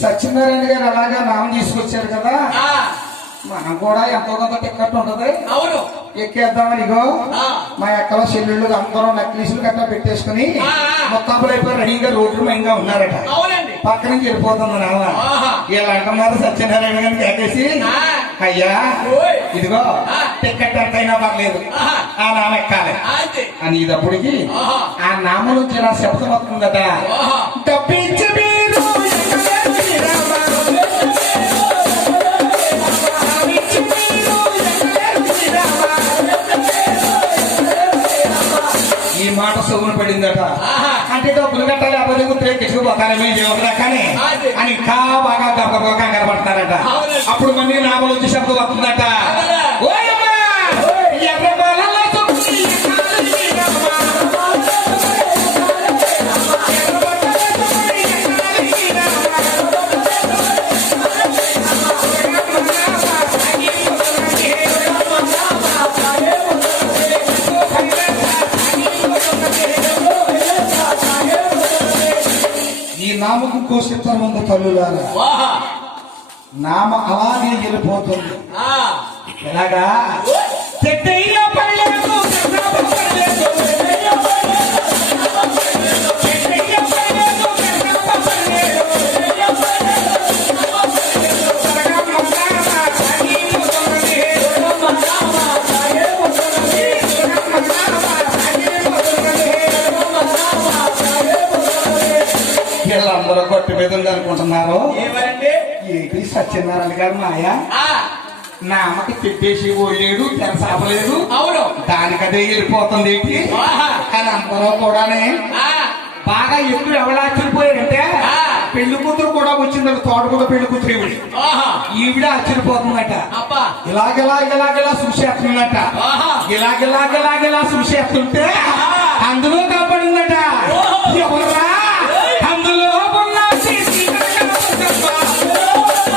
సత్యనారాయణ గారు అలాగా నామం తీసుకొచ్చారు కదా? మనం కూడా ఎంతో కొంత టిక్కెట్ ఉంటది. అవును. ఎక్కేద్దామని ఇగో మా ఎక్కడ చెల్లెళ్ళు అందరం నెక్లెస్లు గట్రా పెట్టేసుకుని మొత్తాపులు అయిపోయి రెడీగా రోడ్లు మైన్గా ఉన్నారట. పక్క నుంచి వెళ్ళిపోతుంది నాన్న. ఇలా అంటున్నారు సత్యనారాయణ గారిని కట్టేసి అయ్యా ఇదిగో టిక్కెట్ ఎంతైనా పర్లేదు. ఆ నామ ఎక్కాలి. అని ఇదప్పటికి ఆ నామ నుంచి నా శబ్దం వస్తుందట. ఈ మాట సొమ్మును పడిందట. అంటే డబ్బులు కట్టాలి అబద్ధం గుర్తు కెచ్చుకుపోతాను మీ దేవుడు కానీ. అని ఇంకా బాగా పడతారట అవునండి. అప్పుడు మళ్ళీ నామం వచ్చి శబ్దం వస్తుందట నామకు కోసిత్తం ఉంది తల్లులారా. నామ అలాగే వెళ్ళిపోతుంది. ఎలాగా? చెట్టయ్య పల్లెకు ఉంది అనుకుంటున్నారు సత్యనారాయణ గారు మాయా ఆ. నామకి తిప్పేసి పోలేడు తెరసాపలేదు అవును దానికదే వెళ్ళిపోతుంది ఏంటి. అని అందరూ కూడానే. బాగా ఎవరు ఆశ్చర్యపోయారంటే ఆ. పెళ్ళి కూతురు కూడా వచ్చింది తోట కూడా పెళ్ళి కూతురు ఈవిడ. ఈవిడ ఆశ్చర్యపోతుందట ఇలాగలా ఇలాగలా చూసేస్తుందట. ఇలాగలాగలాగలా చూసేస్తుంటే. అందులో కనపడిందట ఓహో. ఎవరురా